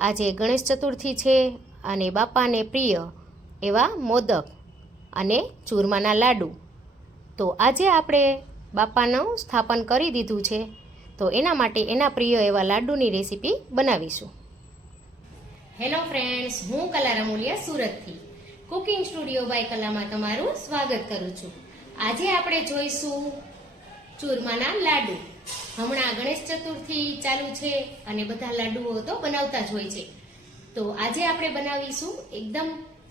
આજે ગણેશ ચતુર્થી છે અને બાપાને પ્રિય એવા મોદક અને ચૂરમાના લાડુ. તો આજે આપણે બાપાનું સ્થાપન કરી દીધું છે. તો એના માટે એના પ્રિય એવા લાડુની રેસીપી બનાવીશું. હેલો ફ્રેન્ડ્સ હું કલા રમુલિયા સુરતથી. કુકિંગ સ્ટુડિયો બાય કલામાં તમારું સ્વાગત કરું છું. આજે આપણે જોઈશું ચૂરમાના લાડુ. હમણાં ગણેશ ચતુર્થી ચાલુ છે અને બધા લાડુઓ તો બનાવતા જ હોય છે. તો આજે આપણે બનાવીશું એકદમ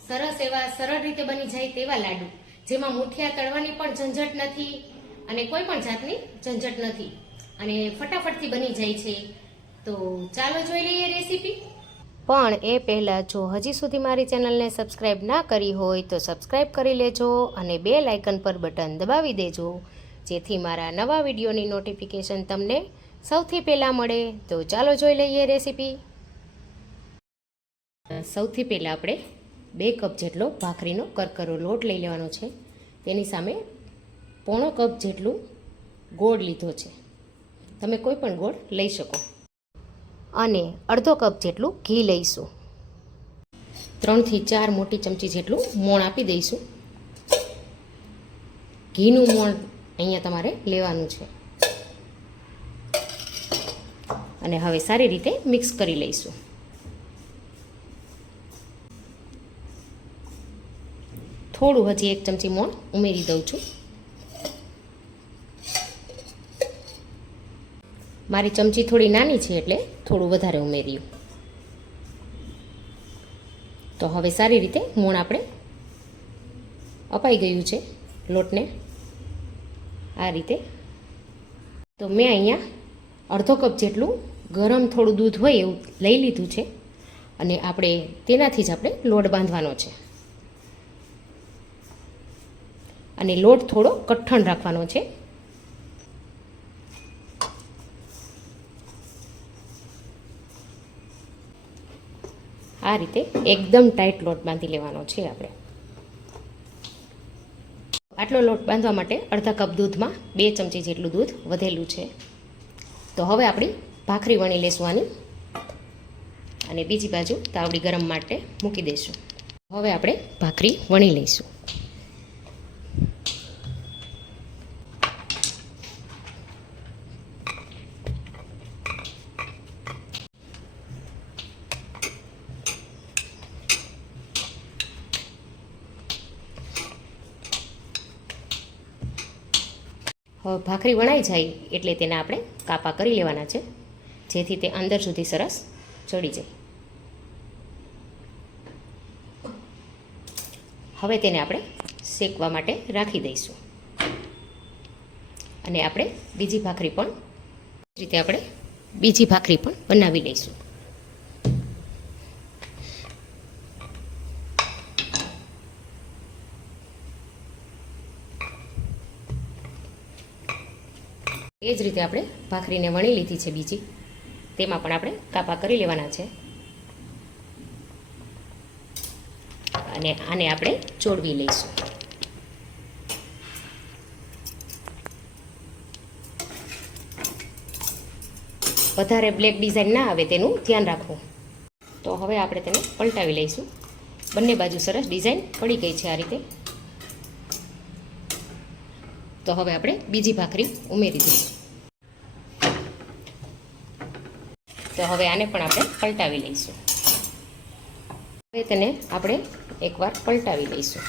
સરસ એવા, સરળ રીતે બની જાય તેવા લાડુ, જેમાં મુઠિયા તળવાની પણ ઝંઝટ નથી અને કોઈ પણ જાતની ઝંઝટ નથી. અને ફટાફટથી બની જાય છે. તો ચાલો જોઈ લઈએ રેસીપી. પણ એ પહેલાં જો હજી સુધી મારી ચેનલને સબસ્ક્રાઈબ ના કરી હોય તો સબસ્ક્રાઈબ કરી લેજો અને બે લાઇકન પર બટન દબાવી દેજો. જેથી મારા નવા વિડીયોની નોટિફિકેશન તમને સૌથી પહેલાં મળે. તો ચાલો જોઈ લઈએ રેસીપી સૌથી પહેલાં આપણે બે કપ જેટલો ભાખરીનો કરકરો લોટ લઈ લેવાનો છે. તેની સામે પોણો કપ જેટલું ગોળ લીધો છે. તમે કોઈ પણ ગોળ લઈ શકો. અને અડધો કપ જેટલું ઘી લઈશું. ત્રણથી ચાર મોટી ચમચી જેટલું મોણ આપી દઈશું. ઘીનું મોણ અહીંયા તમારે લેવાનું છે. અને હવે સારી રીતે મિક્સ કરી લઈશું. થોડું હજી એક ચમચી મોણ ઉમેરી દઉં છું. મારી ચમચી થોડી નાની છે એટલે થોડું વધારે ઉમેર્યું. તો હવે સારી રીતે મોણ આપણે અપાઈ ગયું છે લોટને. આ રીતે. તો મેં અહીંયા અડધો કપ જેટલું ગરમ થોડું દૂધ હોય એવું લઈ લીધું છે. અને આપણે તેનાથી જ આપણે લોટ બાંધવાનો છે. અને લોટ થોડો કઠણ રાખવાનો છે. આ રીતે એકદમ ટાઈટ લોટ બાંધી લેવાનો છે આપણે. આટલો લોટ બાંધવા માટે અડધા કપ દૂધમાં બે ચમચી જેટલું દૂધ વધેલું છે. તો હવે આપણી ભાખરી વણી લેશું આની અને બીજી બાજુ તાવડી ગરમ માટે મૂકી દઈશું. હવે આપણે ભાખરી વણી લઈશું. ભાખરી વણાઈ જાય એટલે તેના આપણે કાપા કરી લેવાના છે, જેથી તે અંદર સુધી સરસ ચડી જાય. હવે તેને આપણે શેકવા માટે રાખી દઈશું. અને આપણે બીજી ભાખરી પણ રીતે આપણે બીજી ભાખરી પણ બનાવી લઈશું. એ જ રીતે આપણે ભાખરીને વણી લીધી છે બીજી. તેમાં પણ આપણે કાપા કરી લેવાના છે. અને આને આપણે ચોડવી લઈશું. વધારે બ્લેક ડિઝાઇન ના આવે તેનું ધ્યાન રાખવું. તો હવે આપણે તેને પલટાવી લઈશું. બંને બાજુ સરસ ડિઝાઇન પડી ગઈ છે આ રીતે. તો હવે આપણે બીજી ભાખરી ઉમેરી દઈશું. તો હવે આને પણ આપણે પલટાવી લઈશું. હવે તેને આપણે એકવાર પલટાવી લઈશું.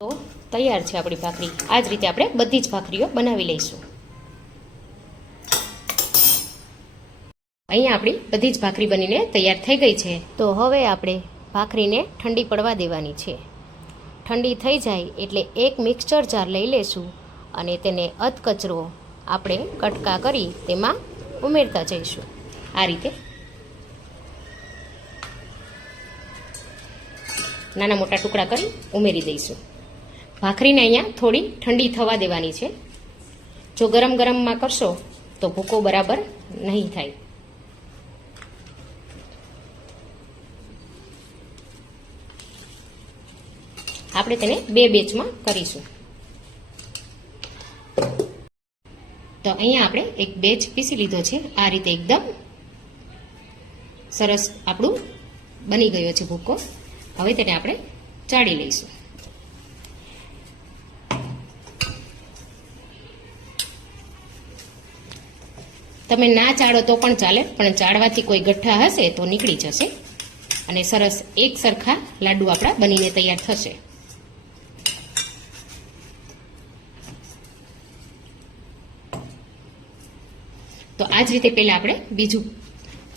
તો તૈયાર છે આપણી ભાખરી. આ જ રીતે આપણે બધી જ ભાખરીઓ બનાવી લઈશું. અહીંયા આપણી બધી જ ભાખરી બનીને તૈયાર થઈ ગઈ છે. તો હવે આપણે ભાખરીને ઠંડી પડવા દેવાની છે. ઠંડી થઈ જાય એટલે એક મિક્સચર જાર લઈ લેશું અને તેને અધકચરો આપણે કટકા કરી તેમાં ઉમેરતા જઈશું. આ રીતે. નાના મોટા ટુકડા કરી ઉમેરી દઈશું. ભાખરીને અહીંયા થોડી ઠંડી થવા દેવાની છે. જો ગરમ ગરમમાં કરશો તો ભૂકો બરાબર નહીં થાય. આપણે તેને બે બેચમાં કરીશું. તો અહીંયા આપણે એક બેચ પીસી લીધો છે. આ રીતે એકદમ સરસ આપણું બની ગયો છે ભૂક્કો. હવે તેને આપણે ચાળી લઈશું. તમે ના ચાળો તો પણ ચાલે, પણ ચાળવાથી કોઈ ગઠ્ઠા હશે તો નીકળી જશે. અને સરસ એક સરખા લાડુ આપણા બનીને તૈયાર થશે. આ જ રીતે પહેલાં આપણે બીજું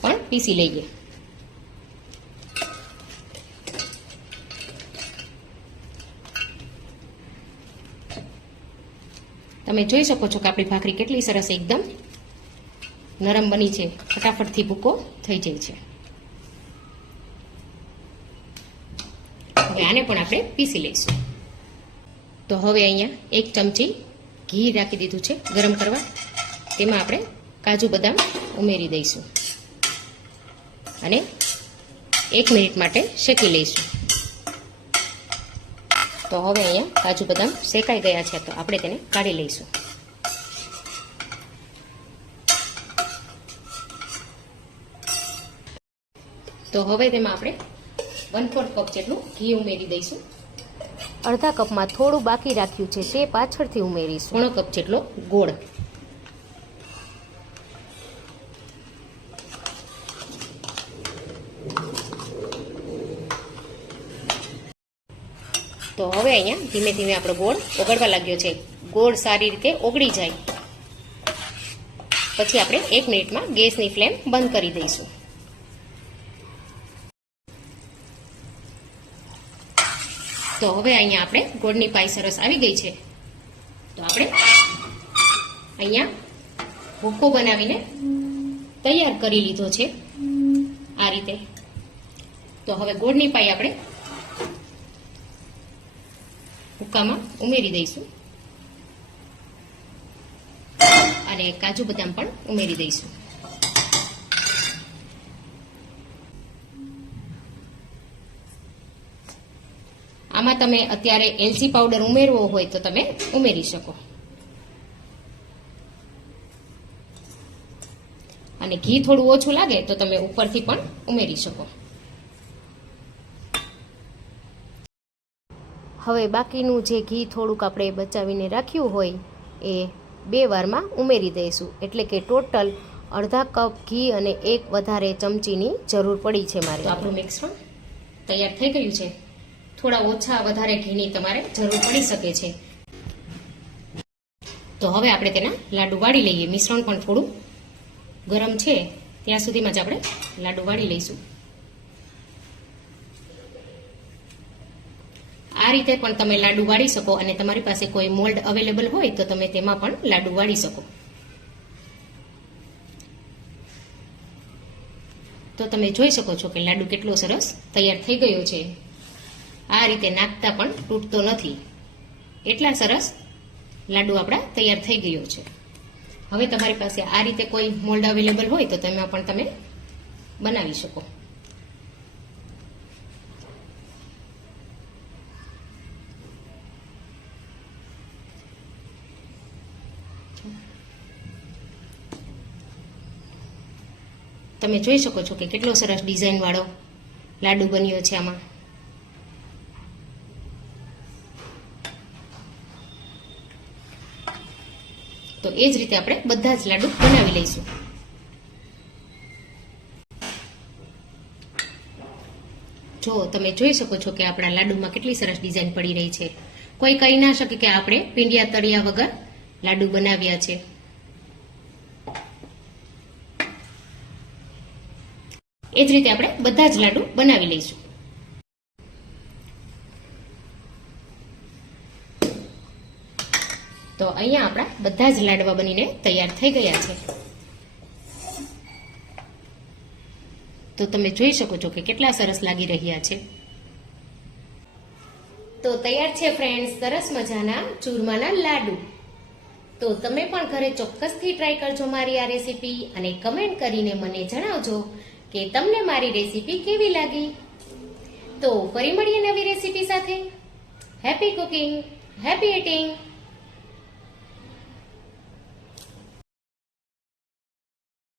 પણ પીસી લઈએ. તમે જોઈ શકો છો કે આપણી ભાખરી કેટલી સરસ એકદમ નરમ બની છે. ફટાફટથી ભૂકો થઈ જાય છે. આને પણ આપણે પીસી લઈશું. તો હવે અહીંયા એક ચમચી ઘી રાખી દીધું છે ગરમ કરવા. તેમાં આપણે કાજુ બદામ ઉમેરી દઈશું. અને એક મિનિટ માટે શેકી લઈશું. તો હવે અહીંયા કાજુ બદામ શેકાઈ ગયા છે, તો આપણે તેને કાઢી લઈશું. તો હવે તેમાં આપણે વન ફોર્થ કપ જેટલું ઘી ઉમેરી દઈશું. અડધા કપમાં થોડું બાકી રાખ્યું છે, તે પાછળથી ઉમેરીશું. પોણો કપ જેટલો ગોળ. તો હવે અહીંયા ધીમે ધીમે આપણો ગોળ ઓગળવા લાગ્યો છે. ગોળ સારી રીતે ઓગળી જાય. પછી આપણે એક મિનિટમાં ગેસની ફ્લેમ બંધ કરી દઈશું. તો હવે અહીંયા આપણે ગોળની પાઈ સરસ આવી ગઈ છે. તો આપણે અહીંયા ભૂકો બનાવીને તૈયાર કરી લીધો છે. આ રીતે. તો હવે ગોળની પાઈ આપણે ભૂકામાં ઉમેરી દઈશું. અને કાજુ બદામ પણ ઉમેરી દઈશું. આમાં તમે અત્યારે એલચી પાવડર ઉમેરવો હોય તો તમે ઉમેરી શકો. અને ઘી થોડું ઓછું લાગે તો તમે ઉપરથી પણ ઉમેરી શકો. હવે બાકીનું જે ઘી થોડુંક આપણે બચાવીને રાખ્યું હોય એ બે વારમાં ઉમેરી દઈશું. એટલે કે ટોટલ અડધા કપ ઘી અને એક વધારે ચમચીની જરૂર પડી છે મારે. આપણું મિશ્રણ તૈયાર થઈ ગયું છે. થોડા ઓછા વધારે ઘીની તમારે જરૂર પડી શકે છે. તો હવે આપણે તેના લાડુ વાળી લઈએ. મિશ્રણ પણ થોડું ગરમ છે. ત્યાં સુધીમાં જ આપણે લાડુ વાળી લઈશું. આ રીતે પણ તમે લાડુ વાળી શકો અને તમારી પાસે કોઈ મોલ્ડ અવેલેબલ હોય તો તમે તેમાં પણ લાડુ વાળી શકો. તો તમે જોઈ શકો છો કે લાડુ કેટલો સરસ તૈયાર થઈ ગયો છે. આ રીતે નાખતા પણ તૂટતો નથી. એટલા સરસ લાડુ આપણા તૈયાર થઈ ગયો છે. હવે તમારી પાસે આ રીતે કોઈ મોલ્ડ અવેલેબલ હોય તો તેમાં પણ તમે બનાવી શકો. તમે જોઈ શકો છો કે કેટલો સરસ ડિઝાઇનવાળો લાડુ બન્યો છે આમાં. તો એ જ રીતે આપણે બધા જ લાડુ બનાવી લઈશું. જો તમે જોઈ શકો છો કે આપણા લાડુમાં કેટલી સરસ ડિઝાઇન પડી રહી છે. કોઈ કહી ના શકે કે આપણે પીંડિયા તળિયા વગર લાડુ બનાવ્યા છે. એ જ રીતે આપણે બધા જ લાડુ બનાવી લઈશું. તો અહીંયા આપણા બધા જ લાડવા બનીને તૈયાર થઈ ગયા છે. તો તમે જોઈ શકો છો કે કેટલા સરસ લાગી રહ્યા છે. તો તૈયાર છે ફ્રેન્ડ્સ, સરસ મજાના ચૂરમાના લાડુ. તો તમે પણ ઘરે ચોક્કસથી ટ્રાય કરજો મારી આ રેસીપી અને કમેન્ટ કરીને મને જણાવજો કે તમને મારી રેસીપી કેવી લાગી? તો ફરી મળીએ નવી રેસીપી સાથે. Happy cooking happy eating